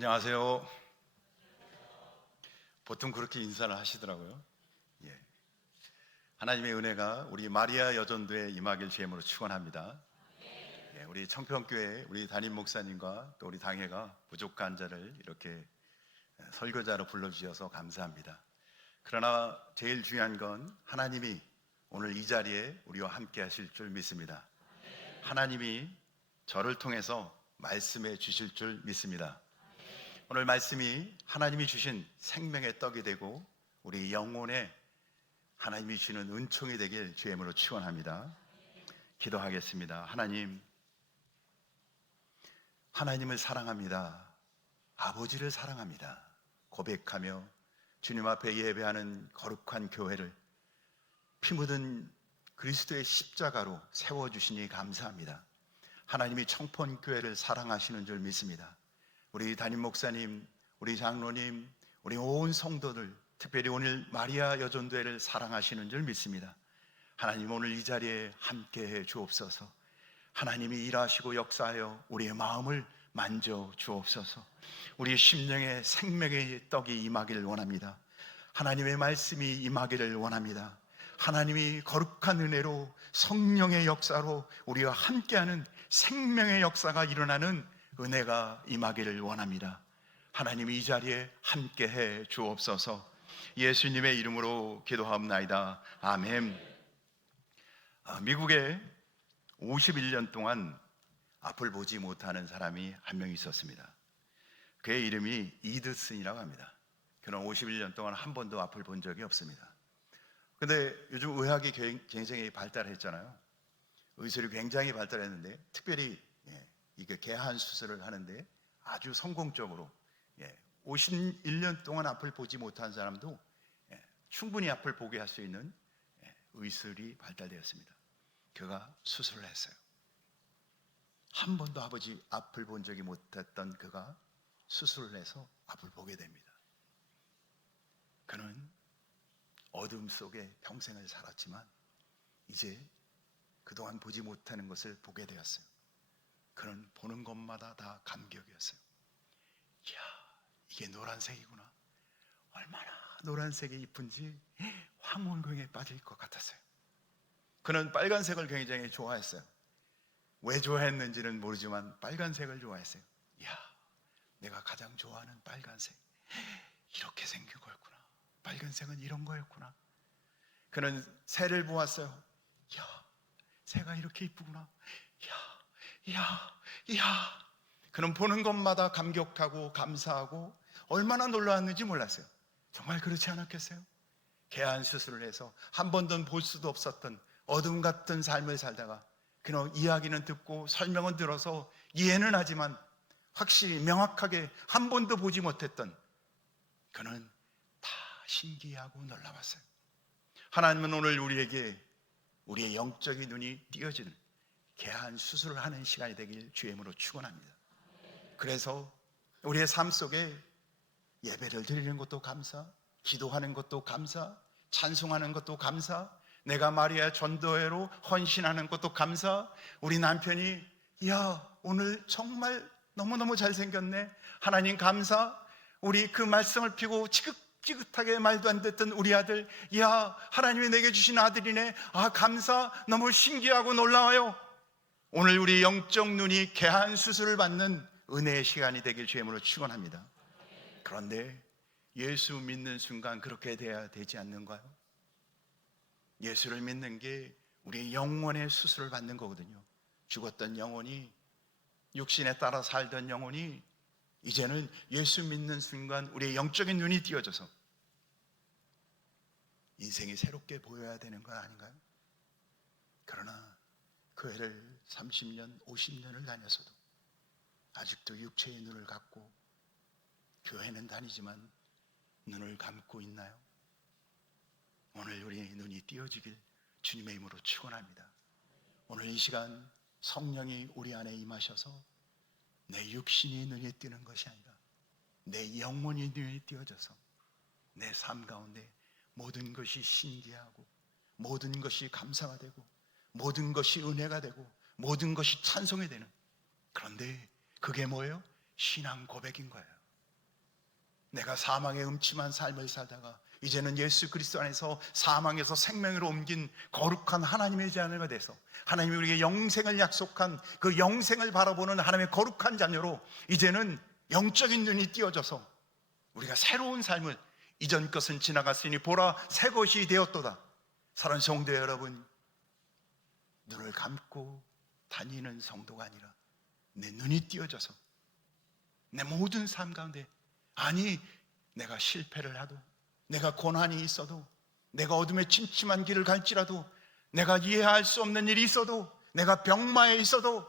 안녕하세요. 보통 그렇게 인사를 하시더라고요. 예. 하나님의 은혜가 우리 마리아 여전도에 임하길 주임으로 축원합니다. 예, 우리 청평교회 우리 담임 목사님과 또 우리 당회가 부족한 자를 이렇게 설교자로 불러주셔서 감사합니다. 그러나 제일 중요한 건 하나님이 오늘 이 자리에 우리와 함께 하실 줄 믿습니다. 하나님이 저를 통해서 말씀해 주실 줄 믿습니다. 오늘 말씀이 하나님이 주신 생명의 떡이 되고 우리 영혼에 하나님이 주시는 은총이 되길 주의 이름으로 축원합니다. 기도하겠습니다. 하나님을 사랑합니다. 아버지를 사랑합니다. 고백하며 주님 앞에 예배하는 거룩한 교회를 피 묻은 그리스도의 십자가로 세워주시니 감사합니다. 하나님이 청폰교회를 사랑하시는 줄 믿습니다. 우리 담임 목사님, 우리 장로님, 우리 온 성도들, 특별히 오늘 마리아 여전도회를 사랑하시는 줄 믿습니다. 하나님 오늘 이 자리에 함께해 주옵소서. 하나님이 일하시고 역사하여 우리의 마음을 만져 주옵소서. 우리 심령에 생명의 떡이 임하기를 원합니다. 하나님의 말씀이 임하기를 원합니다. 하나님이 거룩한 은혜로 성령의 역사로 우리와 함께하는 생명의 역사가 일어나는 은혜가 임하기를 원합니다. 하나님 이 자리에 함께해 주옵소서. 예수님의 이름으로 기도하옵나이다. 아멘. 미국에 51년 동안 앞을 보지 못하는 사람이 한 명 있었습니다. 그의 이름이 이드슨이라고 합니다. 그는 51년 동안 한 번도 앞을 본 적이 없습니다. 근데 요즘 의학이 굉장히 발달했잖아요. 의술이 굉장히 발달했는데 특별히 이게 개한 수술을 하는데 아주 성공적으로 51년 동안 앞을 보지 못한 사람도 충분히 앞을 보게 할 수 있는 의술이 발달되었습니다. 그가 수술을 했어요. 한 번도 아버지 앞을 본 적이 못했던 그가 수술을 해서 앞을 보게 됩니다. 그는 어둠 속에 평생을 살았지만 이제 그동안 보지 못하는 것을 보게 되었어요. 그는 보는 것마다 다 감격이었어요. 이야, 이게 노란색이구나. 얼마나 노란색이 이쁜지 황홀경에 빠질 것 같았어요. 그는 빨간색을 굉장히 좋아했어요. 왜 좋아했는지는 모르지만 빨간색을 좋아했어요. 이야, 내가 가장 좋아하는 빨간색. 이렇게 생긴 거였구나. 빨간색은 이런 거였구나. 그는 새를 보았어요. 이야, 새가 이렇게 이쁘구나. 이야. 그는 보는 것마다 감격하고 감사하고 얼마나 놀라웠는지 몰랐어요. 정말 그렇지 않았겠어요? 개한 수술을 해서 한 번도 볼 수도 없었던 어둠 같은 삶을 살다가 그는 이야기는 듣고 설명은 들어서 이해는 하지만 확실히 명확하게 한 번도 보지 못했던 그는 다 신기하고 놀라웠어요. 하나님은 오늘 우리에게 우리의 영적인 눈이 띄어지는 개한 수술을 하는 시간이 되길 주의 이름으로 축원합니다. 그래서 우리의 삶 속에 예배를 드리는 것도 감사, 기도하는 것도 감사, 찬송하는 것도 감사, 내가 마리아 전도회로 헌신하는 것도 감사, 우리 남편이 야 오늘 정말 너무너무 잘생겼네, 하나님 감사, 우리 그 말씀을 피고 지긋지긋하게 말도 안 됐던 우리 아들, 야 하나님이 내게 주신 아들이네, 아 감사, 너무 신기하고 놀라워요. 오늘 우리 영적 눈이 개한 수술을 받는 은혜의 시간이 되길 주의 이름으로 축원합니다. 그런데 예수 믿는 순간 그렇게 돼야 되지 않는가요? 예수를 믿는 게 우리의 영혼의 수술을 받는 거거든요. 죽었던 영혼이, 육신에 따라 살던 영혼이 이제는 예수 믿는 순간 우리의 영적인 눈이 띄어져서 인생이 새롭게 보여야 되는 건 아닌가요? 그러나 교회를 30년, 50년을 다녀서도 아직도 육체의 눈을 갖고 교회는 다니지만 눈을 감고 있나요? 오늘 우리의 눈이 띄어지길 주님의 이름으로 축원합니다. 오늘 이 시간 성령이 우리 안에 임하셔서 내 육신이 눈에 띄는 것이 아니라 내 영혼이 눈에 띄어져서 내 삶 가운데 모든 것이 신기하고 모든 것이 감사가 되고 모든 것이 은혜가 되고 모든 것이 찬송이 되는, 그런데 그게 뭐예요? 신앙 고백인 거예요. 내가 사망의 음침한 삶을 살다가 이제는 예수 그리스도 안에서 사망에서 생명으로 옮긴 거룩한 하나님의 자녀가 돼서 하나님이 우리에게 영생을 약속한 그 영생을 바라보는 하나님의 거룩한 자녀로 이제는 영적인 눈이 띄어져서 우리가 새로운 삶을, 이전 것은 지나갔으니 보라 새 것이 되었도다. 사랑하는 성도 여러분, 눈을 감고 다니는 성도가 아니라 내 눈이 띄어져서 내 모든 삶 가운데, 아니 내가 실패를 하도, 내가 고난이 있어도, 내가 어둠의 침침한 길을 갈지라도, 내가 이해할 수 없는 일이 있어도, 내가 병마에 있어도,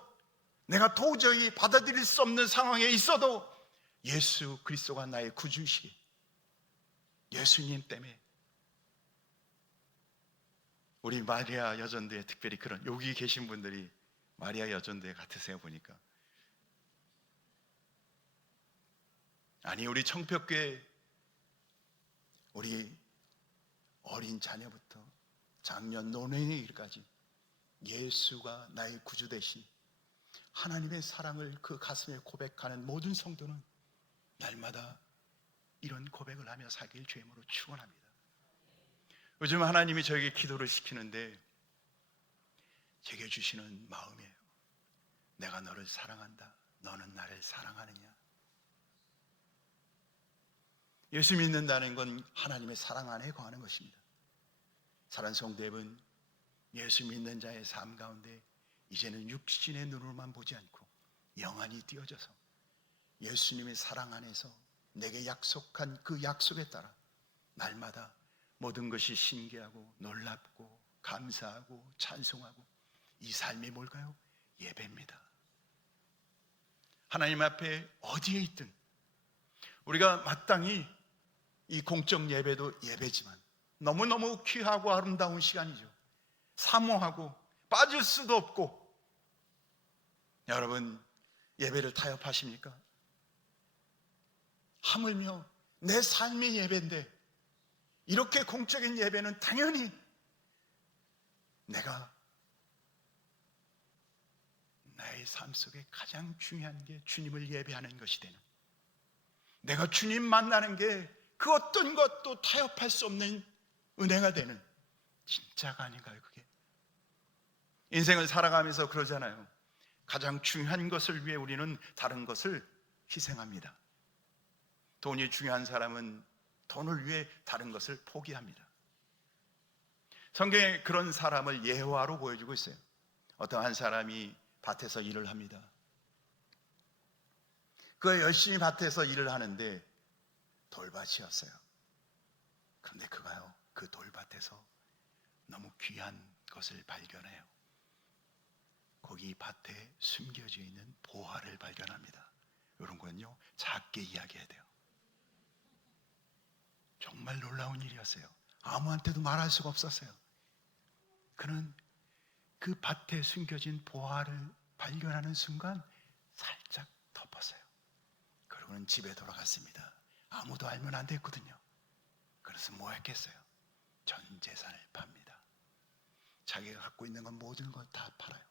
내가 도저히 받아들일 수 없는 상황에 있어도 예수 그리스도가 나의 구주시기, 예수님 때문에 우리 마리아 여전도에 특별히 그런, 여기 계신 분들이 마리아 여전도에 같으세요 보니까. 아니 우리 청평교회 우리 어린 자녀부터 장년 노년의 일까지 예수가 나의 구주 되신 하나님의 사랑을 그 가슴에 고백하는 모든 성도는 날마다 이런 고백을 하며 살길 주임으로 축원합니다. 요즘 하나님이 저에게 기도를 시키는데 제게 주시는 마음이에요. 내가 너를 사랑한다. 너는 나를 사랑하느냐? 예수 믿는다는 건 하나님의 사랑 안에 거하는 것입니다. 사랑하는 성도 여러분, 예수 믿는 자의 삶 가운데 이제는 육신의 눈으로만 보지 않고 영안이 띄어져서 예수님의 사랑 안에서 내게 약속한 그 약속에 따라 날마다 모든 것이 신기하고 놀랍고 감사하고 찬송하고, 이 삶이 뭘까요? 예배입니다. 하나님 앞에 어디에 있든 우리가 마땅히 이 공적 예배도 예배지만 너무너무 귀하고 아름다운 시간이죠. 사모하고 빠질 수도 없고. 여러분, 예배를 타협하십니까? 하물며 내 삶이 예배인데 이렇게 공적인 예배는 당연히 내가 나의 삶 속에 가장 중요한 게 주님을 예배하는 것이 되는, 내가 주님 만나는 게 그 어떤 것도 타협할 수 없는 은혜가 되는, 진짜가 아닌가요 그게? 인생을 살아가면서 그러잖아요. 가장 중요한 것을 위해 우리는 다른 것을 희생합니다. 돈이 중요한 사람은 돈을 위해 다른 것을 포기합니다. 성경에 그런 사람을 예화로 보여주고 있어요. 어떤 한 사람이 밭에서 일을 합니다. 그가 열심히 밭에서 일을 하는데 돌밭이었어요. 그런데 그가요, 그 돌밭에서 너무 귀한 것을 발견해요. 거기 밭에 숨겨져 있는 보화를 발견합니다. 이런 건요, 작게 이야기해야 돼요. 정말 놀라운 일이었어요. 아무한테도 말할 수가 없었어요. 그는 그 밭에 숨겨진 보화를 발견하는 순간 살짝 덮었어요. 그러고는 집에 돌아갔습니다. 아무도 알면 안 됐거든요. 그래서 뭐 했겠어요? 전 재산을 팝니다. 자기가 갖고 있는 건 모든 걸 다 팔아요.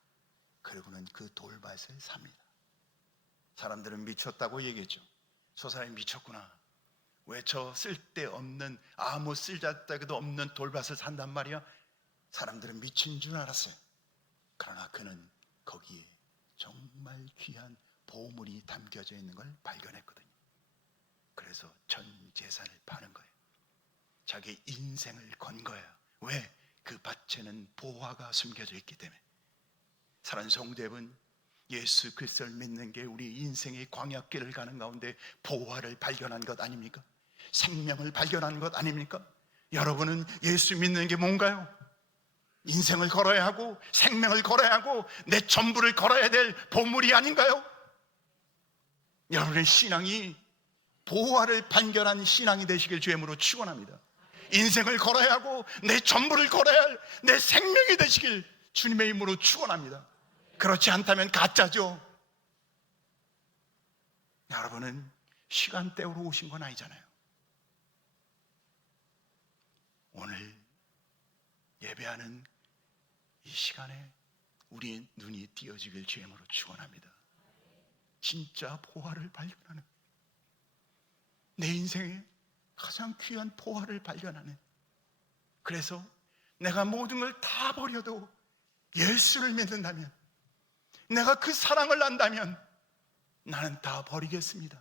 그리고는 그 돌밭을 삽니다. 사람들은 미쳤다고 얘기했죠. 저 사람이 미쳤구나. 왜 저 쓸데없는, 아무 쓸데도 없는 돌밭을 산단 말이야? 사람들은 미친 줄 알았어요. 그러나 그는 거기에 정말 귀한 보물이 담겨져 있는 걸 발견했거든요. 그래서 전 재산을 파는 거예요. 자기 인생을 건 거예요. 왜? 그 밭에는 보화가 숨겨져 있기 때문에. 사랑하는 성도 여러분, 예수 그리스도를 믿는 게 우리 인생의 광야길을 가는 가운데 보화를 발견한 것 아닙니까? 생명을 발견한 것 아닙니까? 여러분은 예수 믿는 게 뭔가요? 인생을 걸어야 하고 생명을 걸어야 하고 내 전부를 걸어야 될 보물이 아닌가요? 여러분의 신앙이 보화를 발견한 신앙이 되시길 주임으로 축원합니다. 인생을 걸어야 하고 내 전부를 걸어야 할 내 생명이 되시길 주님의 이름으로 축원합니다. 그렇지 않다면 가짜죠. 여러분은 시간 때우러 오신 건 아니잖아요. 오늘 예배하는 이 시간에 우리 눈이 띄어지길 주임으로 축원합니다. 진짜 보화를 발견하는, 내 인생에 가장 귀한 보화를 발견하는, 그래서 내가 모든 걸 다 버려도 예수를 믿는다면, 내가 그 사랑을 안다면 나는 다 버리겠습니다.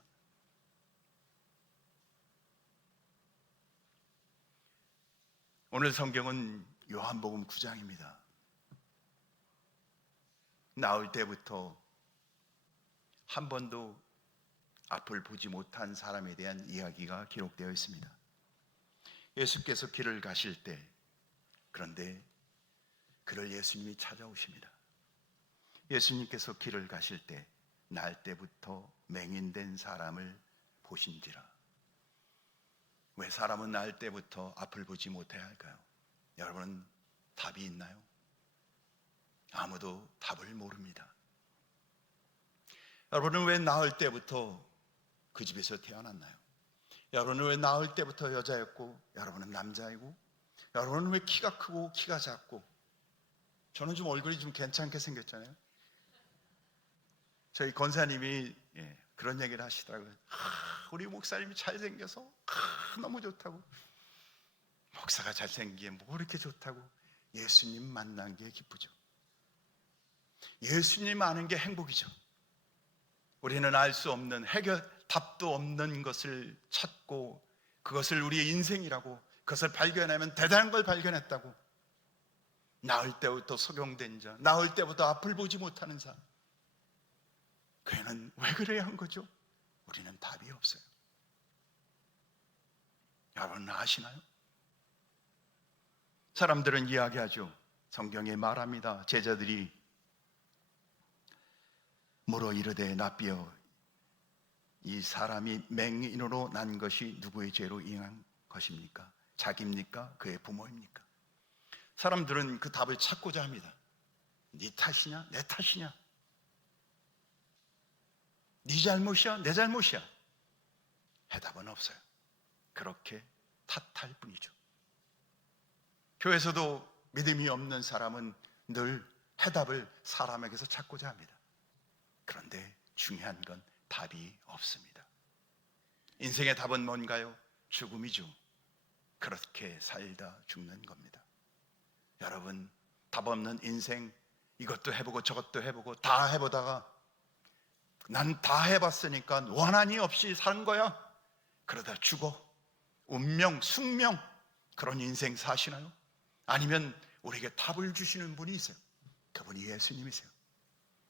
오늘 성경은 요한복음 9장입니다. 나올 때부터 한 번도 앞을 보지 못한 사람에 대한 이야기가 기록되어 있습니다. 예수께서 길을 가실 때, 그런데 그를 예수님이 찾아오십니다. 예수님께서 길을 가실 때 날 때부터 맹인된 사람을 보신지라. 왜 사람은 날 때부터 앞을 보지 못해야 할까요? 여러분은 답이 있나요? 아무도 답을 모릅니다. 여러분은 왜 나을 때부터 그 집에서 태어났나요? 여러분은 왜 나을 때부터 여자였고 여러분은 남자이고, 여러분은 왜 키가 크고 키가 작고, 저는 좀 얼굴이 좀 괜찮게 생겼잖아요. 저희 권사님이 그런 얘기를 하시더라고요. 우리 목사님이 잘생겨서 너무 좋다고. 목사가 잘생기게 뭐 이렇게 좋다고. 예수님 만난 게 기쁘죠. 예수님 아는 게 행복이죠. 우리는 알 수 없는, 답도 없는 것을 찾고 그것을 우리의 인생이라고, 그것을 발견하면 대단한 걸 발견했다고. 나을 때부터 소경된 자, 나을 때부터 앞을 보지 못하는 자, 그 애는 왜 그래야 한 거죠? 우리는 답이 없어요. 여러분 아시나요? 사람들은 이야기하죠. 성경에 말합니다. 제자들이 물어 이르되 납비여, 이 사람이 맹인으로 난 것이 누구의 죄로 인한 것입니까? 자기입니까? 그의 부모입니까? 사람들은 그 답을 찾고자 합니다. 네 탓이냐? 내 탓이냐? 네 잘못이야? 내 잘못이야? 해답은 없어요. 그렇게 탓할 뿐이죠. 교회에서도 믿음이 없는 사람은 늘 해답을 사람에게서 찾고자 합니다. 그런데 중요한 건 답이 없습니다. 인생의 답은 뭔가요? 죽음이죠. 그렇게 살다 죽는 겁니다. 여러분, 답 없는 인생, 이것도 해보고 저것도 해보고 다 해보다가 난 다 해봤으니까 원한이 없이 사는 거야. 그러다 죽어. 운명, 숙명, 그런 인생 사시나요? 아니면 우리에게 답을 주시는 분이 있어요. 그분이 예수님이세요.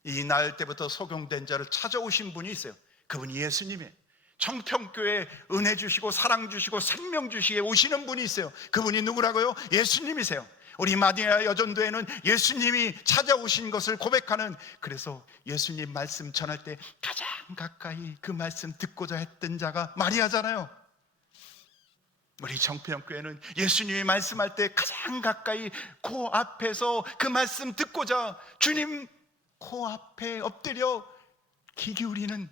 이 나을 때부터 소경된 자를 찾아오신 분이 있어요. 그분이 예수님이에요. 청평교회에 은혜 주시고 사랑 주시고 생명 주시게 오시는 분이 있어요. 그분이 누구라고요? 예수님이세요. 우리 마디아 여전도에는 예수님이 찾아오신 것을 고백하는, 그래서 예수님 말씀 전할 때 가장 가까이 그 말씀 듣고자 했던 자가 마리아잖아요. 우리 청평교회는 예수님이 말씀할 때 가장 가까이 코앞에서 그 말씀 듣고자 주님 코앞에 엎드려 귀 기울이는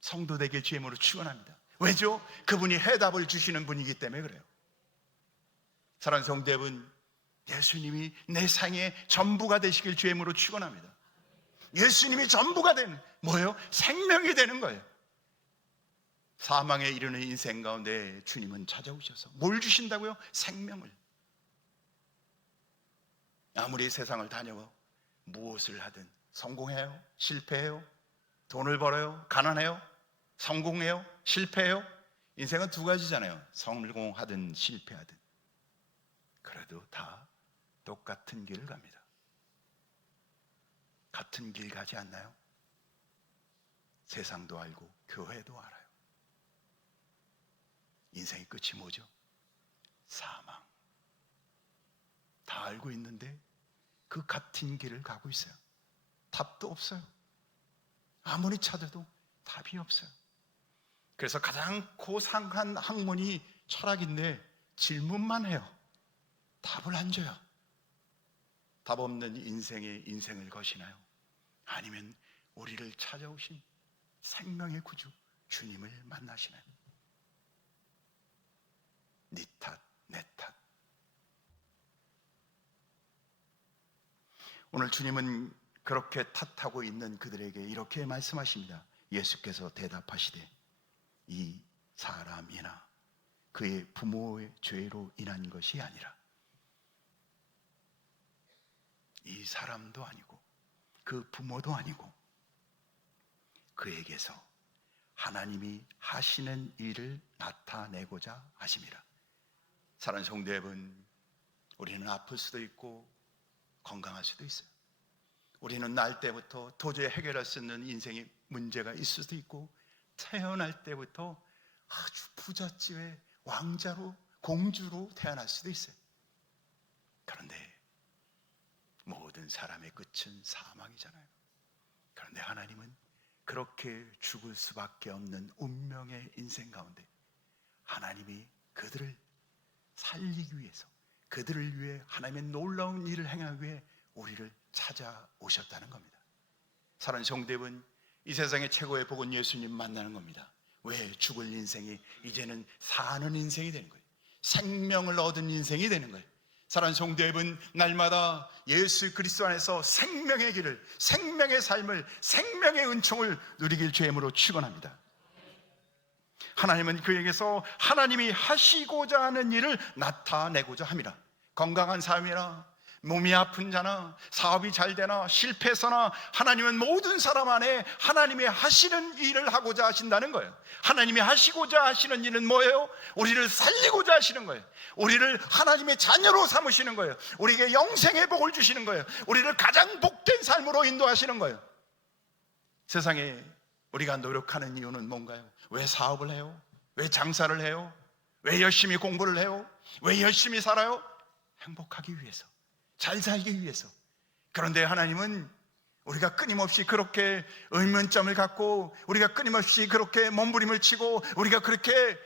성도 되길 주임으로 축원합니다. 왜죠? 그분이 해답을 주시는 분이기 때문에 그래요. 사랑하는 성도 여러분, 예수님이 내 삶의 전부가 되시길 주임으로 축원합니다. 예수님이 전부가 되는, 뭐예요? 생명이 되는 거예요. 사망에 이르는 인생 가운데 주님은 찾아오셔서 뭘 주신다고요? 생명을. 아무리 세상을 다녀 무엇을 하든 성공해요? 실패해요? 돈을 벌어요? 가난해요? 성공해요? 실패해요? 인생은 두 가지잖아요. 성공하든 실패하든. 그래도 다 똑같은 길을 갑니다. 같은 길 가지 않나요? 세상도 알고 교회도 알아요. 인생의 끝이 뭐죠? 사망. 다 알고 있는데 그 같은 길을 가고 있어요. 답도 없어요. 아무리 찾아도 답이 없어요. 그래서 가장 고상한 학문이 철학인데 질문만 해요. 답을 안 줘요. 답 없는 인생을 거시나요? 아니면 우리를 찾아오신 생명의 구주 주님을 만나시나요? 네 탓, 내 탓. 오늘 주님은 그렇게 탓하고 있는 그들에게 이렇게 말씀하십니다. 예수께서 대답하시되 이 사람이나 그의 부모의 죄로 인한 것이 아니라 이 사람도 아니고 그 부모도 아니고 그에게서 하나님이 하시는 일을 나타내고자 하심이라. 사랑하는 성도 여러분, 우리는 아플 수도 있고 건강할 수도 있어요. 우리는 날 때부터 도저히 해결할 수 없는 인생의 문제가 있을 수도 있고, 태어날 때부터 아주 부잣집의 왕자로 공주로 태어날 수도 있어요. 그런데 모든 사람의 끝은 사망이잖아요. 그런데 하나님은 그렇게 죽을 수밖에 없는 운명의 인생 가운데 하나님이 그들을 살리기 위해서, 그들을 위해 하나님의 놀라운 일을 행하기 위해 우리를 찾아오셨다는 겁니다. 사랑하는 성도 여러분, 이 세상의 최고의 복은 예수님 만나는 겁니다. 왜? 죽을 인생이 이제는 사는 인생이 되는 거예요. 생명을 얻은 인생이 되는 거예요. 사랑하는 성도 여러분, 날마다 예수 그리스도 안에서 생명의 길을, 생명의 삶을, 생명의 은총을 누리길 주임으로 축원합니다. 하나님은 그에게서 하나님이 하시고자 하는 일을 나타내고자 합니다. 건강한 삶이나 몸이 아픈 자나 사업이 잘 되나 실패해서나 하나님은 모든 사람 안에 하나님이 하시는 일을 하고자 하신다는 거예요. 하나님이 하시고자 하시는 일은 뭐예요? 우리를 살리고자 하시는 거예요. 우리를 하나님의 자녀로 삼으시는 거예요. 우리에게 영생의 복을 주시는 거예요. 우리를 가장 복된 삶으로 인도하시는 거예요. 세상에 우리가 노력하는 이유는 뭔가요? 왜 사업을 해요? 왜 장사를 해요? 왜 열심히 공부를 해요? 왜 열심히 살아요? 행복하기 위해서, 잘 살기 위해서. 그런데 하나님은 우리가 끊임없이 그렇게 의문점을 갖고, 우리가 끊임없이 그렇게 몸부림을 치고, 우리가 그렇게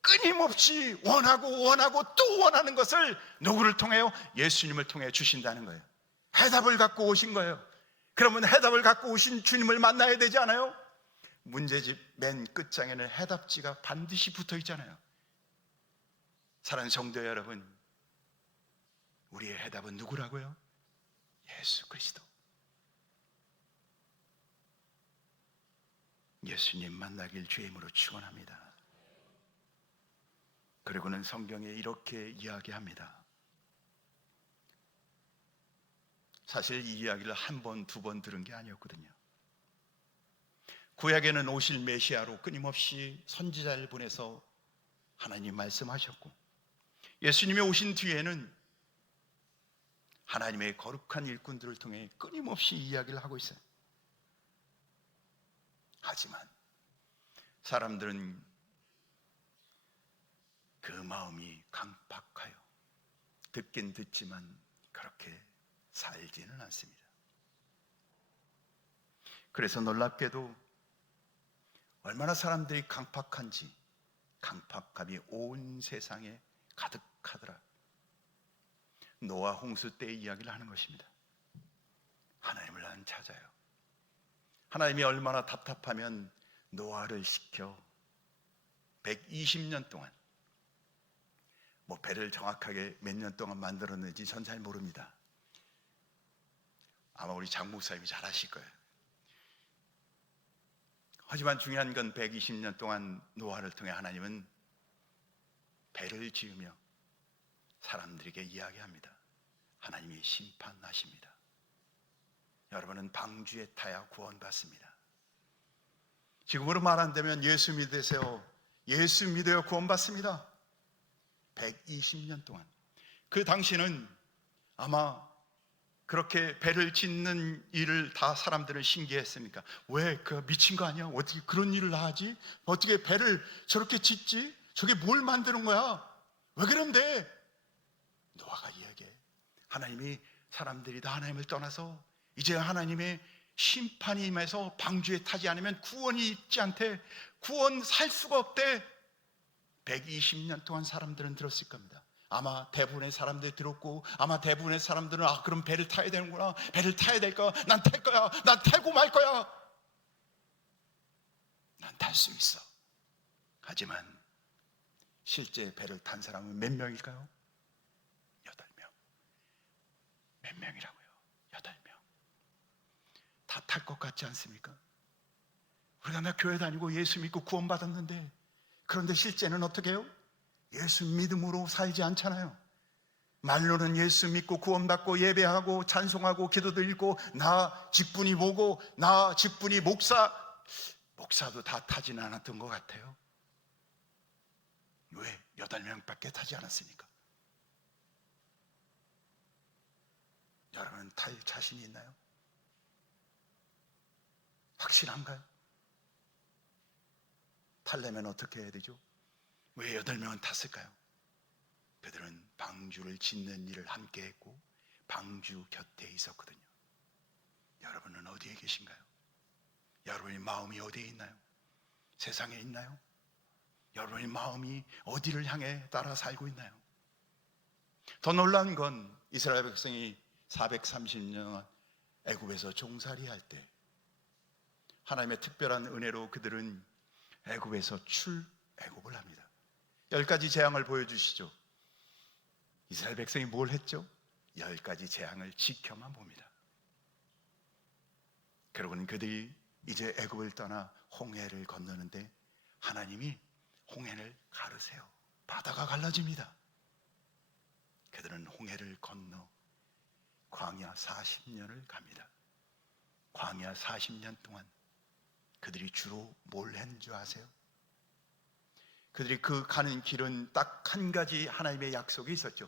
끊임없이 원하고 또 원하는 것을 누구를 통해요? 예수님을 통해 주신다는 거예요. 해답을 갖고 오신 거예요. 그러면 해답을 갖고 오신 주님을 만나야 되지 않아요? 문제집 맨 끝장에는 해답지가 반드시 붙어 있잖아요. 사랑하는 성도 여러분, 우리의 해답은 누구라고요? 예수 그리스도. 예수님 만나길 주임으로 축원합니다. 그리고는 성경에 이렇게 이야기합니다. 사실 이 이야기를 한 번, 두 번 들은 게 아니었거든요. 구약에는 오실 메시아로 끊임없이 선지자를 보내서 하나님 말씀하셨고, 예수님이 오신 뒤에는 하나님의 거룩한 일꾼들을 통해 끊임없이 이야기를 하고 있어요. 하지만 사람들은 그 마음이 강팍하여 듣긴 듣지만 그렇게 살지는 않습니다. 그래서 놀랍게도 얼마나 사람들이 강팍한지, 강팍함이 온 세상에 가득하더라. 노아 홍수 때의 이야기를 하는 것입니다. 하나님을 나는 찾아요. 하나님이 얼마나 답답하면 노아를 시켜 120년 동안, 뭐 배를 정확하게 몇 년 동안 만들었는지 전 잘 모릅니다. 아마 우리 장 목사님이 잘 아실 거예요. 하지만 중요한 건 120년 동안 노아를 통해 하나님은 배를 지으며 사람들에게 이야기합니다. 하나님이 심판하십니다. 여러분은 방주에 타야 구원받습니다. 지금으로 말한다면 예수 믿으세요. 예수 믿어야 구원받습니다. 120년 동안. 그 당시는 아마 그렇게 배를 짓는 일을 다 사람들은 신기했으니까, 왜 그 미친 거 아니야? 어떻게 그런 일을 다 하지? 어떻게 배를 저렇게 짓지? 저게 뭘 만드는 거야? 왜 그런데? 노아가 이야기해. 하나님이 사람들이 다 하나님을 떠나서 이제 하나님의 심판이 임해서 방주에 타지 않으면 구원이 있지 않대. 구원 살 수가 없대. 120년 동안 사람들은 들었을 겁니다. 아마 대부분의 사람들이 들었고, 아마 대부분의 사람들은 그럼 배를 타야 되는구나, 배를 타야 될 거야, 난 탈 거야, 난 타고 말 거야, 난 탈 수 있어. 하지만 실제 배를 탄 사람은 몇 명일까요? 8명. 몇 명이라고요? 8명. 다 탈 것 같지 않습니까? 우리가 나 교회 다니고 예수 믿고 구원받았는데 그런데 실제는 어떻게 해요? 예수 믿음으로 살지 않잖아요. 말로는 예수 믿고 구원받고 예배하고 찬송하고 기도 드리고 나 직분이 보고 나 직분이 목사도 다 타지는 않았던 것 같아요. 왜? 8명밖에 타지 않았으니까. 여러분은 탈 자신이 있나요? 확실한가요? 탈려면 어떻게 해야 되죠? 왜 8명은 탔을까요? 그들은 방주를 짓는 일을 함께 했고 방주 곁에 있었거든요. 여러분은 어디에 계신가요? 여러분의 마음이 어디에 있나요? 세상에 있나요? 여러분의 마음이 어디를 향해 따라 살고 있나요? 더 놀라운 건 이스라엘 백성이 430년 애굽에서 종살이할 때 하나님의 특별한 은혜로 그들은 애굽에서 출애굽을 합니다. 10가지 재앙을 보여주시죠. 이스라엘 백성이 뭘 했죠? 10가지 재앙을 지켜만 봅니다. 그러고는 그들이 이제 애굽을 떠나 홍해를 건너는데 하나님이 홍해를 가르세요. 바다가 갈라집니다. 그들은 홍해를 건너 광야 40년을 갑니다. 광야 40년 동안 그들이 주로 뭘 했는 줄 아세요? 그들이 그 가는 길은 딱 한 가지 하나님의 약속이 있었죠.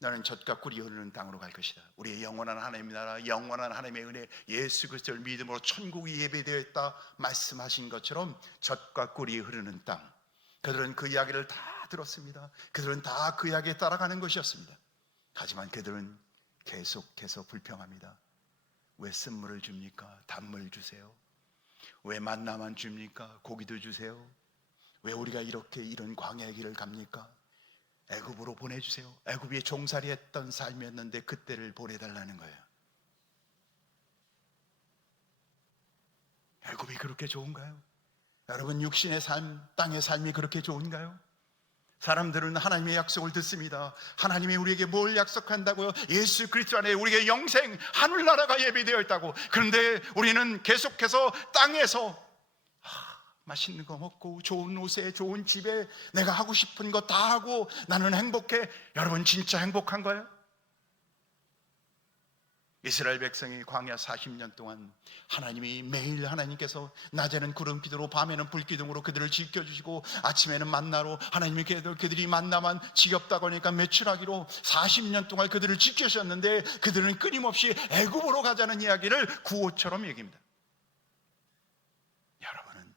너는 젖과 꿀이 흐르는 땅으로 갈 것이다. 우리의 영원한 하나님의 나라, 영원한 하나님의 은혜, 예수 그리스도를 믿음으로 천국이 예배되어 있다 말씀하신 것처럼 젖과 꿀이 흐르는 땅. 그들은 그 이야기를 다 들었습니다. 그들은 다 그 이야기에 따라가는 것이었습니다. 하지만 그들은 계속해서 불평합니다. 왜 쓴물을 줍니까? 단물 주세요. 왜 만나만 줍니까? 고기도 주세요. 왜 우리가 이런 광야의 길을 갑니까? 애굽으로 보내주세요. 애굽이 종살이했던 삶이었는데 그때를 보내달라는 거예요. 애굽이 그렇게 좋은가요? 여러분, 육신의 삶, 땅의 삶이 그렇게 좋은가요? 사람들은 하나님의 약속을 듣습니다. 하나님이 우리에게 뭘 약속한다고요? 예수 그리스도 안에 우리에게 영생, 하늘나라가 예비되어 있다고. 그런데 우리는 계속해서 땅에서 맛있는 거 먹고 좋은 옷에 좋은 집에 내가 하고 싶은 거 다 하고 나는 행복해. 여러분, 진짜 행복한가요? 이스라엘 백성이 광야 40년 동안 하나님이 매일 하나님께서 낮에는 구름 기둥으로 밤에는 불 기둥으로 그들을 지켜주시고 아침에는 만나로 하나님이 그들이 만나만 지겹다고 하니까 매출하기로 40년 동안 그들을 지켜주셨는데 그들은 끊임없이 애굽으로 가자는 이야기를 구호처럼 얘기합니다. 여러분은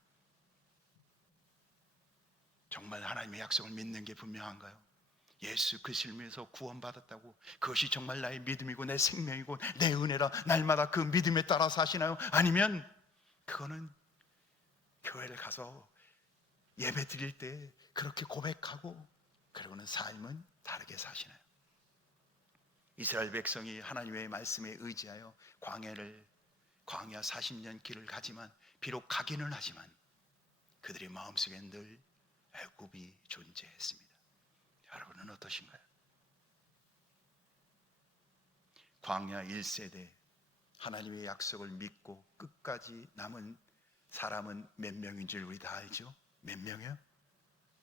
정말 하나님의 약속을 믿는 게 분명한가요? 예수 그리스도를 믿어서 구원받았다고 그것이 정말 나의 믿음이고 내 생명이고 내 은혜라 날마다 그 믿음에 따라 사시나요? 아니면 그거는 교회를 가서 예배 드릴 때 그렇게 고백하고 그러고는 삶은 다르게 사시나요? 이스라엘 백성이 하나님의 말씀에 의지하여 광야 40년 길을 가지만 비록 가기는 하지만 그들의 마음속에 늘 애굽이 존재했습니다. 여러분은 어떠신가요? 광야 1세대 하나님의 약속을 믿고 끝까지 남은 사람은 몇 명인 줄 우리 다 알죠? 몇 명이요?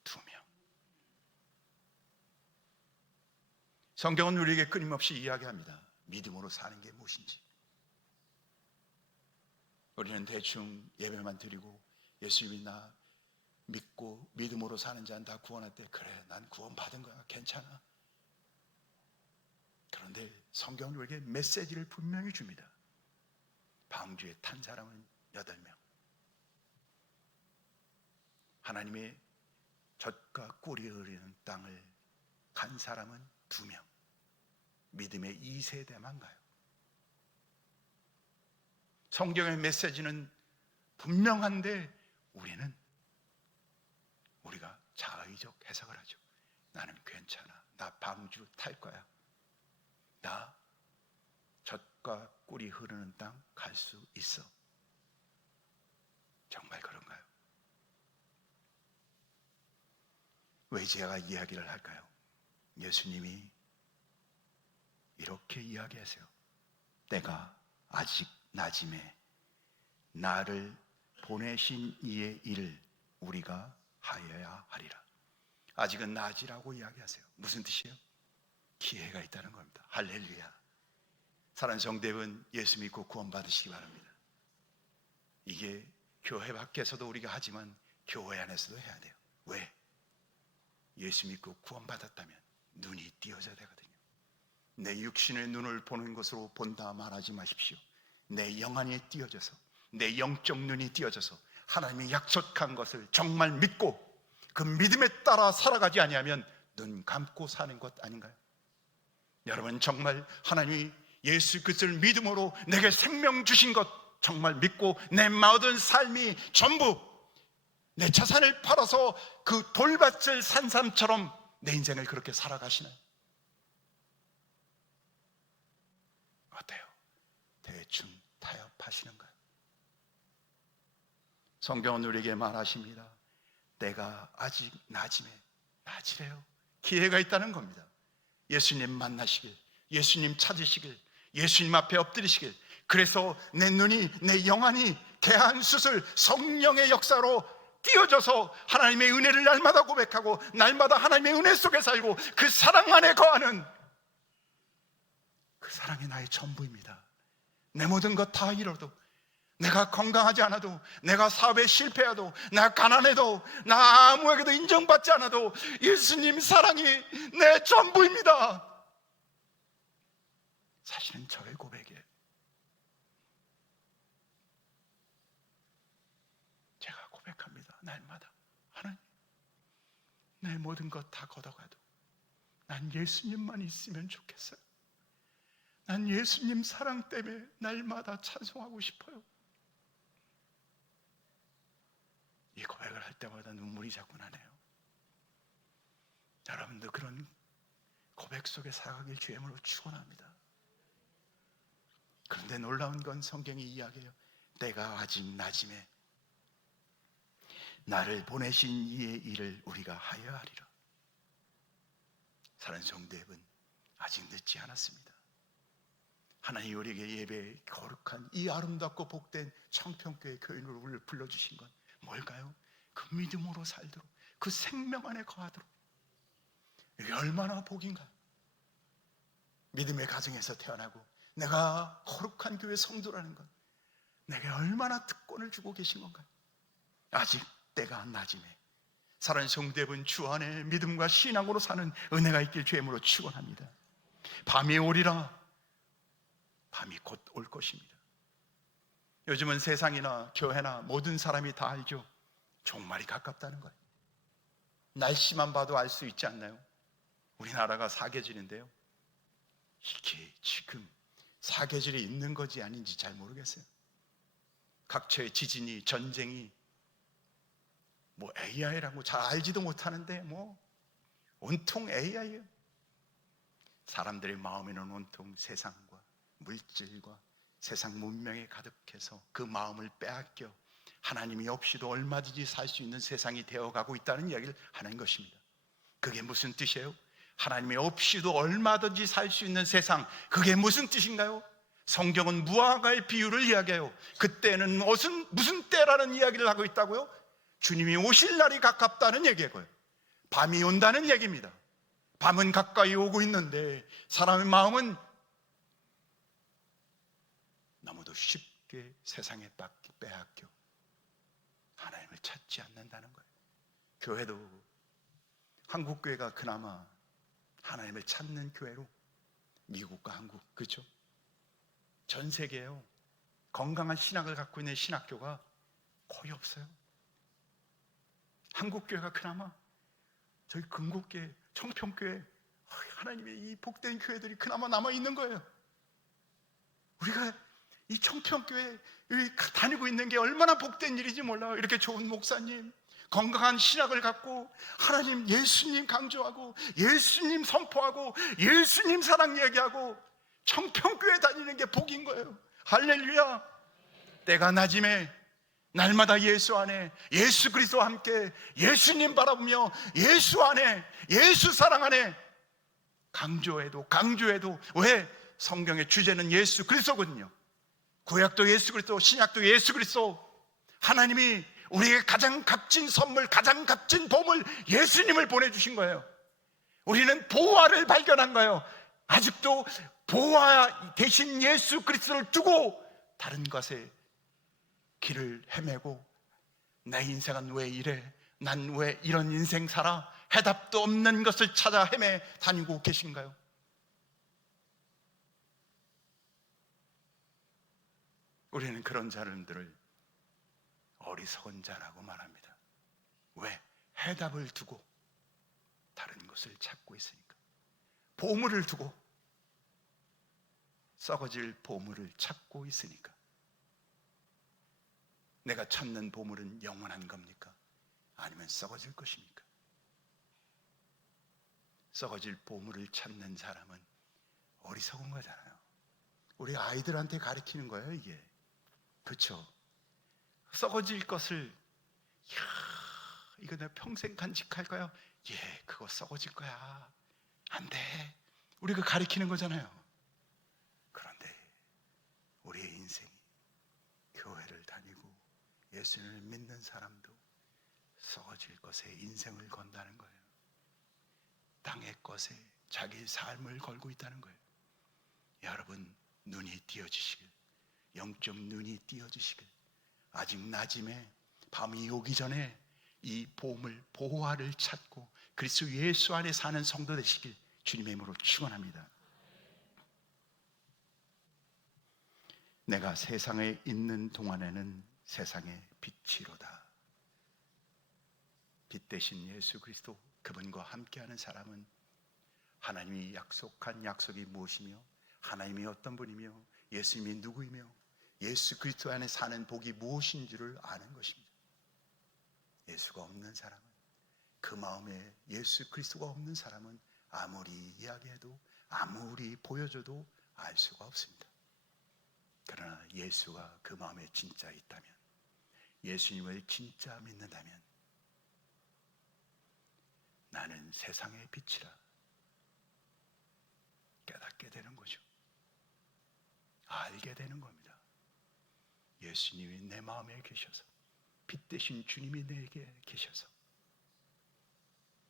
2명. 성경은 우리에게 끊임없이 이야기합니다. 믿음으로 사는 게 무엇인지. 우리는 대충 예배만 드리고 예수님이 나 믿고 믿음으로 사는 자는 다 구원할 때 그래 난 구원받은 거야 괜찮아. 그런데 성경은 우리에게 메시지를 분명히 줍니다. 방주에 탄 사람은 8명, 하나님의 젖과 꿀이 흐르는 땅을 간 사람은 2명, 믿음의 2세대만 가요. 성경의 메시지는 분명한데 우리가 자의적 해석을 하죠. 나는 괜찮아. 나 방주 탈 거야. 나 젖과 꿀이 흐르는 땅 갈 수 있어. 정말 그런가요? 왜 제가 이야기를 할까요? 예수님이 이렇게 이야기하세요. 때가 아직 낮음에 나를 보내신 이의 일을 우리가 하여야 하리라. 아직은 낮이라고 이야기하세요. 무슨 뜻이에요? 기회가 있다는 겁니다. 할렐루야. 사랑하는 성도 여러분, 예수 믿고 구원받으시기 바랍니다. 이게 교회 밖에서도 우리가 하지만 교회 안에서도 해야 돼요. 왜? 예수 믿고 구원받았다면 눈이 띄어져야 되거든요. 내 육신의 눈을 보는 것으로 본다 말하지 마십시오. 내 영안이 띄어져서, 내 영적 눈이 띄어져서 하나님이 약속한 것을 정말 믿고 그 믿음에 따라 살아가지 아니하면 눈 감고 사는 것 아닌가요? 여러분, 정말 하나님이 예수 그리스도를 믿음으로 내게 생명 주신 것 정말 믿고 내 모든 삶이 전부 내 자산을 팔아서 그 돌밭을 산 사람처럼 내 인생을 그렇게 살아가시나요? 어때요? 대충 타협하시는가요? 성경은 우리에게 말하십니다. 때가 아직 낮이래요. 기회가 있다는 겁니다. 예수님 만나시길, 예수님 찾으시길, 예수님 앞에 엎드리시길. 그래서 내 눈이, 내 영안이 개안수술 성령의 역사로 띄어져서 하나님의 은혜를 날마다 고백하고 날마다 하나님의 은혜 속에 살고 그 사랑 안에 거하는, 그 사랑이 나의 전부입니다. 내 모든 것 다 잃어도, 내가 건강하지 않아도, 내가 사업에 실패해도, 내가 가난해도, 나 아무에게도 인정받지 않아도 예수님 사랑이 내 전부입니다. 사실은 저의 고백이에요. 제가 고백합니다. 날마다 하나님, 내 모든 것 다 걷어가도 난 예수님만 있으면 좋겠어요. 난 예수님 사랑 때문에 날마다 찬송하고 싶어요. 이 고백을 할 때마다 눈물이 자꾸 나네요. 여러분도 그런 고백 속에 살아가길 주님으로 축원합니다. 그런데 놀라운 건 성경이 이야기해요. 때가 아직 낮임에 나를 보내신 이의 일을 우리가 하여야 하리라. 사랑하는 성도 여러분, 아직 늦지 않았습니다. 하나님 우리에게 예배에 거룩한 이 아름답고 복된 청평교회 교인으로 우리를 불러주신 건 뭘까요? 그 믿음으로 살도록, 그 생명 안에 거하도록. 이게 얼마나 복인가요? 믿음의 가정에서 태어나고 내가 거룩한 교회 성도라는 것, 내게 얼마나 특권을 주고 계신 건가요? 아직 때가 낮이네. 사랑하는 성도 여러분, 주 안에 믿음과 신앙으로 사는 은혜가 있길 주님으로 축원합니다. 밤이 오리라. 밤이 곧 올 것입니다. 요즘은 세상이나 교회나 모든 사람이 다 알죠. 종말이 가깝다는 거예요. 날씨만 봐도 알 수 있지 않나요? 우리나라가 사계절인데요, 이게 지금 사계절이 있는 건지 아닌지 잘 모르겠어요. 각처의 지진이, 전쟁이, 뭐 AI라고 잘 알지도 못하는데 뭐 온통 AI예요. 사람들의 마음에는 온통 세상과 물질과 세상 문명에 가득해서 그 마음을 빼앗겨 하나님이 없이도 얼마든지 살 수 있는 세상이 되어가고 있다는 이야기를 하는 것입니다. 그게 무슨 뜻이에요? 하나님이 없이도 얼마든지 살 수 있는 세상, 그게 무슨 뜻인가요? 성경은 무화과의 비유를 이야기해요. 그때는 무슨 때라는 이야기를 하고 있다고요? 주님이 오실 날이 가깝다는 얘기고요. 밤이 온다는 얘기입니다. 밤은 가까이 오고 있는데 사람의 마음은 너무도 쉽게 세상에 빼앗겨 하나님을 찾지 않는다는 거예요. 교회도, 한국교회가 그나마 하나님을 찾는 교회로, 미국과 한국, 그렇죠? 전 세계에요, 건강한 신학을 갖고 있는 신학교가 거의 없어요. 한국교회가 그나마, 저희 근국교회, 청평교회, 하나님의 이 복된 교회들이 그나마 남아있는 거예요. 우리가 이 청평교회 다니고 있는 게 얼마나 복된 일인지 몰라요. 이렇게 좋은 목사님, 건강한 신학을 갖고 하나님, 예수님 강조하고 예수님 선포하고 예수님 사랑 얘기하고 청평교회 다니는 게 복인 거예요. 할렐루야. 때가 낮임에 날마다 예수 안에, 예수 그리스도와 함께 예수님 바라보며 예수 안에, 예수 사랑 안에 강조해도 왜? 성경의 주제는 예수 그리스도거든요. 구약도 예수 그리스도, 신약도 예수 그리스도. 하나님이 우리에게 가장 값진 선물, 가장 값진 보물 예수님을 보내주신 거예요. 우리는 보화를 발견한 거예요. 아직도 보화 대신 예수 그리스도를 두고 다른 것에 길을 헤매고 내 인생은 왜 이래? 난 왜 이런 인생 살아? 해답도 없는 것을 찾아 헤매 다니고 계신가요? 우리는 그런 사람들을 어리석은 자라고 말합니다. 왜? 해답을 두고 다른 것을 찾고 있으니까. 보물을 두고 썩어질 보물을 찾고 있으니까. 내가 찾는 보물은 영원한 겁니까? 아니면 썩어질 것입니까? 썩어질 보물을 찾는 사람은 어리석은 거잖아요. 우리 아이들한테 가르치는 거예요, 이게. 그렇죠? 썩어질 것을, 이야, 이거 내가 평생 간직할까요? 예, 그거 썩어질 거야. 안 돼. 우리가 가르치는 거잖아요. 그런데 우리의 인생이 교회를 다니고 예수님을 믿는 사람도 썩어질 것에 인생을 건다는 거예요. 땅의 것에 자기 삶을 걸고 있다는 거예요. 여러분, 눈이 띄어지시길, 영적 눈이 띄어지시길, 아직 낮임에 밤이 오기 전에 이 보물, 보화를 찾고 그리스도 예수 안에 사는 성도 되시길 주님의 이름으로 축원합니다. 내가 세상에 있는 동안에는 세상의 빛이로다. 빛 대신 예수 그리스도, 그분과 함께하는 사람은 하나님이 약속한 약속이 무엇이며 하나님이 어떤 분이며 예수님이 누구이며 예수 그리스도 안에 사는 복이 무엇인지를 아는 것입니다. 예수가 없는 사람은, 그 마음에 예수 그리스도가 없는 사람은 아무리 이야기해도 아무리 보여줘도 알 수가 없습니다. 그러나 예수가 그 마음에 진짜 있다면, 예수님을 진짜 믿는다면 나는 세상의 빛이라 깨닫게 되는 거죠. 알게 되는 겁니다. 예수님이 내 마음에 계셔서, 빛 대신 주님이 내게 계셔서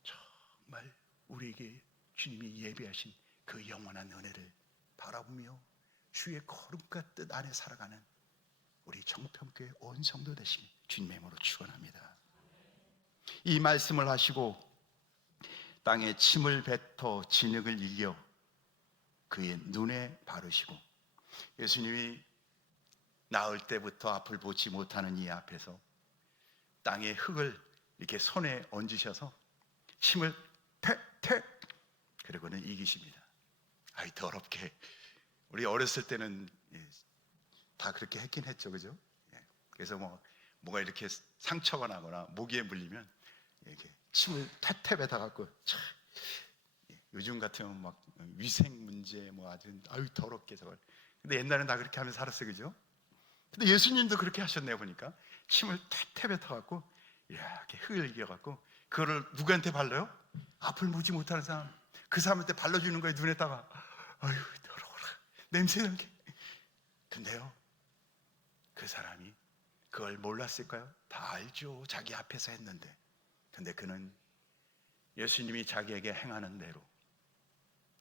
정말 우리에게 주님이 예비하신 그 영원한 은혜를 바라보며 주의 거룩한 뜻 안에 살아가는 우리 정평교회 온 성도 되시길 주님의 이름으로 축원합니다. 이 말씀을 하시고 땅에 침을 뱉어 진흙을 이겨 그의 눈에 바르시고, 예수님이 나을 때부터 앞을 보지 못하는 이 앞에서 땅에 흙을 이렇게 손에 얹으셔서 침을 택택, 그리고는 이기십니다. 아이 더럽게. 우리 어렸을 때는 다 그렇게 했긴 했죠, 그죠? 그래서 뭐가 이렇게 상처가 나거나 모기에 물리면 이렇게 침을 탭탭에다 갖고, 요즘 같으면 막 위생 문제 아주 아유 더럽게 저걸. 근데 옛날엔 다 그렇게 하면서 살았어요, 그죠? 근데 예수님도 그렇게 하셨네요. 보니까 침을 탭탭에 타갖고 이렇게 흙을 이겨갖고 그거를 누구한테 발라요? 앞을 보지 못하는 사람, 그 사람한테 발라주는 거예요. 눈에다가. 아유 더러워라, 냄새나게. 근데요, 그 사람이 그걸 몰랐을까요? 다 알죠. 자기 앞에서 했는데. 근데 그는 예수님이 자기에게 행하는 대로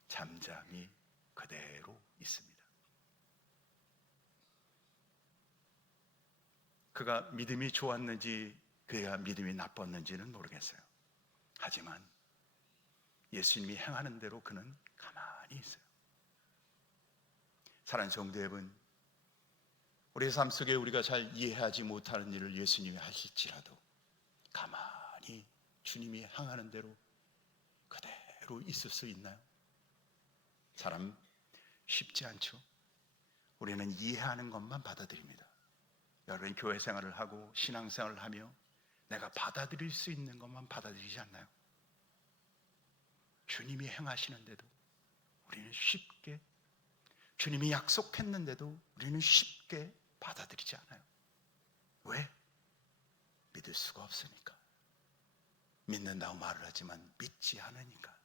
잠잠히 그대로 있습니다. 그가 믿음이 좋았는지 그가 믿음이 나빴는지는 모르겠어요. 하지만 예수님이 행하는 대로 그는 가만히 있어요. 사랑하는 성도 여러분, 우리의 삶 속에 우리가 잘 이해하지 못하는 일을 예수님이 하실지라도 가만히 주님이 행하는 대로 그대로 있을 수 있나요? 사람 쉽지 않죠. 우리는 이해하는 것만 받아들입니다. 여러분, 교회 생활을 하고 신앙생활을 하며 내가 받아들일 수 있는 것만 받아들이지 않나요? 주님이 행하시는데도 우리는 쉽게, 주님이 약속했는데도 우리는 쉽게 받아들이지 않아요. 왜? 믿을 수가 없으니까. 믿는다고 말을 하지만 믿지 않으니까.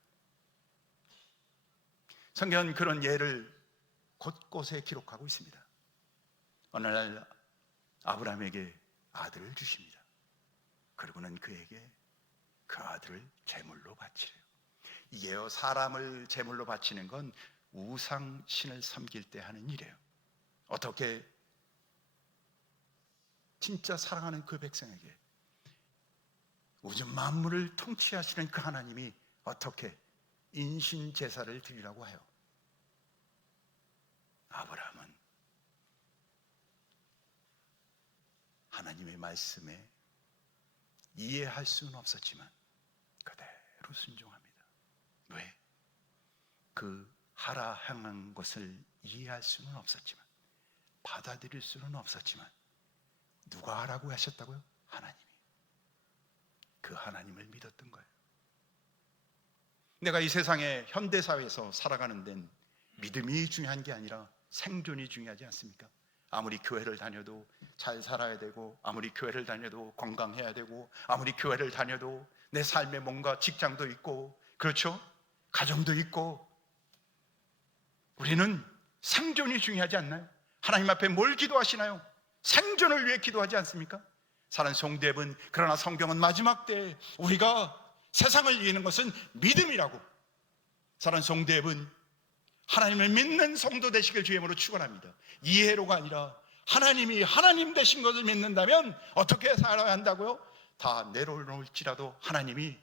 성경은 그런 예를 곳곳에 기록하고 있습니다. 어느 날 아브라함에게 아들을 주십니다. 그리고는 그에게 그 아들을 제물로 바치래요. 이게요, 사람을 제물로 바치는 건 우상신을 섬길 때 하는 일이에요. 어떻게 진짜 사랑하는 그 백성에게, 우주 만물을 통치하시는 그 하나님이 어떻게 인신 제사를 드리라고 해요? 아브라함은 하나님의 말씀에 이해할 수는 없었지만 그대로 순종합니다. 왜? 그 하라 향한 것을 이해할 수는 없었지만, 받아들일 수는 없었지만, 누가 하라고 하셨다고요? 하나님이. 그 하나님을 믿었던 거예요. 내가 이 세상에 현대사회에서 살아가는 데는 믿음이 중요한 게 아니라 생존이 중요하지 않습니까? 아무리 교회를 다녀도 잘 살아야 되고, 아무리 교회를 다녀도 건강해야 되고, 아무리 교회를 다녀도 내 삶에 뭔가 직장도 있고, 그렇죠? 가정도 있고. 우리는 생존이 중요하지 않나요? 하나님 앞에 뭘 기도하시나요? 생존을 위해 기도하지 않습니까? 사는 송대분, 그러나 성경은 마지막 때에 우리가 세상을 이기는 것은 믿음이라고. 사는 송대분, 하나님을 믿는 성도 되시길 주임으로 축원합니다. 이해로가 아니라 하나님이 하나님 되신 것을 믿는다면 어떻게 살아야 한다고요? 다 내려놓을지라도 하나님이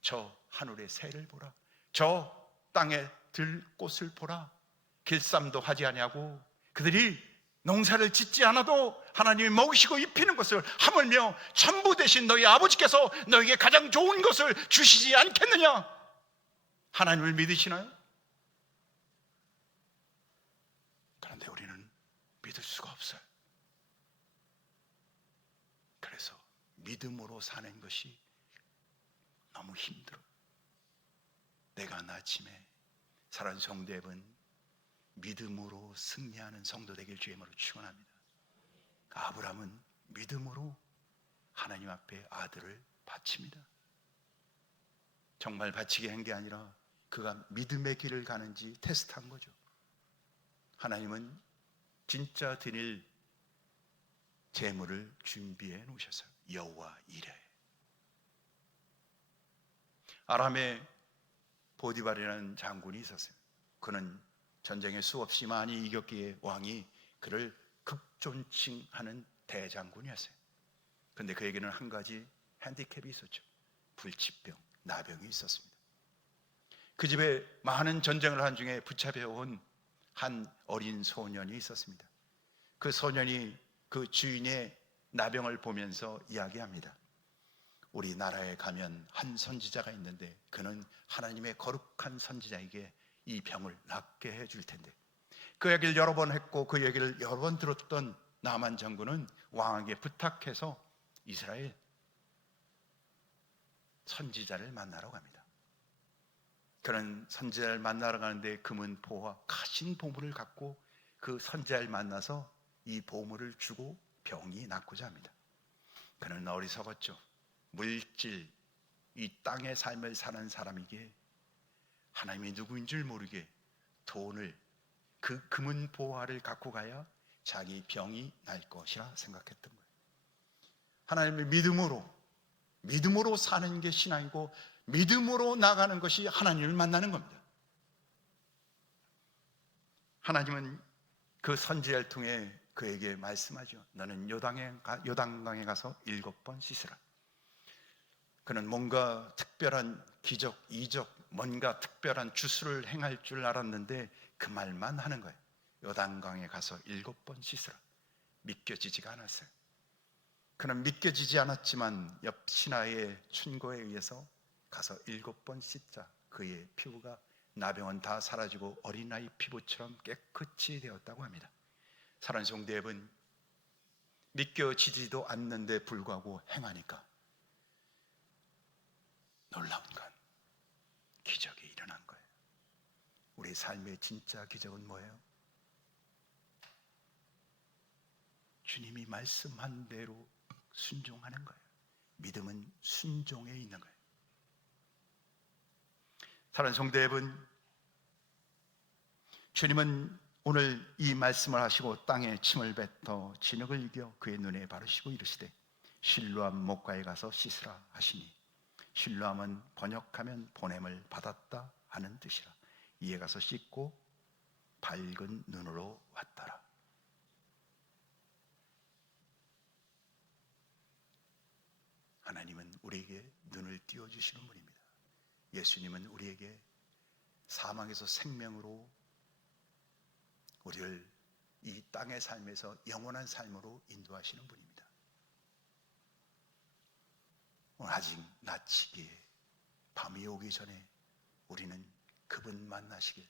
저 하늘의 새를 보라, 저 땅에 들꽃을 보라. 길쌈도 하지 아니하고 그들이 농사를 짓지 않아도 하나님이 먹이시고 입히는 것을, 하물며 전부 되신 너희 아버지께서 너에게 가장 좋은 것을 주시지 않겠느냐? 하나님을 믿으시나요? 그런데 우리는 믿을 수가 없어요. 그래서 믿음으로 사는 것이 너무 힘들어. 내가 아침에 살아온 성도앱은 믿음으로 승리하는 성도 되길 주임으로 축원합니다. 아브라함은 믿음으로 하나님 앞에 아들을 바칩니다. 정말 바치게 한 게 아니라 그가 믿음의 길을 가는지 테스트한 거죠. 하나님은 진짜 드릴 제물을 준비해 놓으셨어요. 여호와 이레. 아람에 보디발이라는 장군이 있었어요. 그는 전쟁에 수없이 많이 이겼기에 왕이 그를 극존칭하는 대장군이었어요. 그런데 그에게는 한 가지 핸디캡이 있었죠. 불치병, 나병이 있었습니다. 그 집에 많은 전쟁을 한 중에 붙잡혀온 한 어린 소년이 있었습니다. 그 소년이 그 주인의 나병을 보면서 이야기합니다. 우리나라에 가면 한 선지자가 있는데 그는 하나님의 거룩한 선지자에게 이 병을 낫게 해줄 텐데. 그 얘기를 여러 번 했고 그 얘기를 여러 번 들었던 나만 장군은 왕에게 부탁해서 이스라엘 선지자를 만나러 갑니다. 그는 선지자를 만나러 가는데 금은 보화, 가신 보물을 갖고 그 선지자를 만나서 이 보물을 주고 병이 낫고자 합니다. 그는 어리석었죠. 물질, 이 땅의 삶을 사는 사람에게 하나님이 누구인 줄 모르게 돈을, 그 금은 보화를 갖고 가야 자기 병이 날 것이라 생각했던 거예요. 하나님의 믿음으로 사는 게 신앙이고 믿음으로 나가는 것이 하나님을 만나는 겁니다. 하나님은 그 선지자를 통해 그에게 말씀하죠. 너는 요단강에 가서 7번 씻으라. 그는 뭔가 특별한 기적, 이적, 뭔가 특별한 주술을 행할 줄 알았는데 그 말만 하는 거예요. 요단강에 가서 7번 씻으라. 믿겨지지가 않았어요. 그는 믿겨지지 않았지만 옆 신하의 충고에 의해서 가서 7번 씻자. 그의 피부가, 나병은 다 사라지고 어린아이 피부처럼 깨끗이 되었다고 합니다. 사랑하는 성도 여러분, 믿겨지지도 않는데 불구하고 행하니까 놀라운 건 기적이 일어난 거예요. 우리 삶의 진짜 기적은 뭐예요? 주님이 말씀한 대로 순종하는 거예요. 믿음은 순종에 있는 거예요. 사랑하는 성도 여러분, 주님은 오늘 이 말씀을 하시고 땅에 침을 뱉어 진흙을 이겨 그의 눈에 바르시고 이르시되 실로암 목가에 가서 씻으라 하시니, 실로암은 번역하면 보냄을 받았다 하는 뜻이라. 이에 가서 씻고 밝은 눈으로 왔더라. 하나님은 우리에게 눈을 띄워주시는 분입니다. 예수님은 우리에게 사망에서 생명으로, 우리를 이 땅의 삶에서 영원한 삶으로 인도하시는 분입니다. 오늘 아직 낮이기에, 밤이 오기 전에 우리는 그분 만나시길,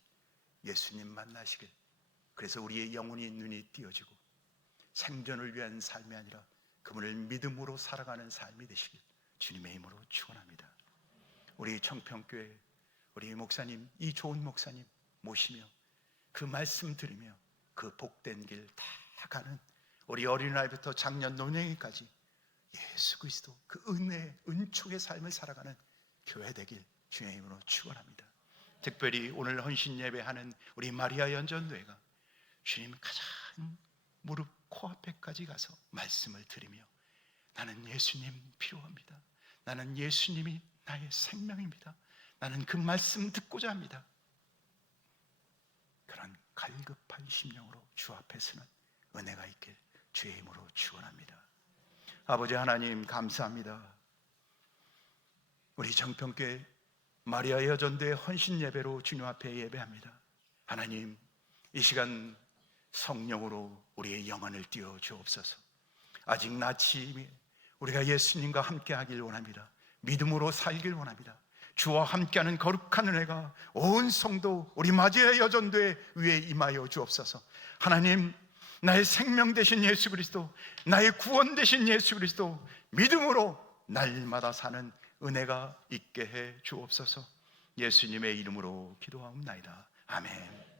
예수님 만나시길, 그래서 우리의 영혼이 눈이 띄어지고 생존을 위한 삶이 아니라 그분을 믿음으로 살아가는 삶이 되시길 주님의 힘으로 축원합니다. 우리 청평교회 우리 목사님, 이 좋은 목사님 모시며 그 말씀 들으며 그 복된 길 다 가는 우리 어린아이부터 장년 노년기까지 예수 그리스도 그 은혜, 은총의 삶을 살아가는 교회 되길 주님의 힘으로 축원합니다. 특별히 오늘 헌신 예배하는 우리 마리아 연전도회가 주님 가장 무릎 코앞에까지 가서 말씀을 들으며 나는 예수님 필요합니다. 나는 예수님이 나의 생명입니다. 나는 그 말씀 듣고자 합니다. 그런 갈급한 심령으로 주 앞에 서는 은혜가 있길 주의 힘으로 축원합니다. 아버지 하나님 감사합니다. 우리 정평교회 마리아 여전도의 헌신 예배로 주님 앞에 예배합니다. 하나님, 이 시간 성령으로 우리의 영혼을 띄워 주옵소서. 아직 낮이 우리가 예수님과 함께 하길 원합니다. 믿음으로 살길 원합니다. 주와 함께하는 거룩한 은혜가 온 성도 우리 마리아 여전도의 위에 임하여 주옵소서. 하나님, 나의 생명 되신 예수 그리스도, 나의 구원 되신 예수 그리스도 믿음으로 날마다 사는 은혜가 있게 해 주옵소서. 예수님의 이름으로 기도하옵나이다. 아멘.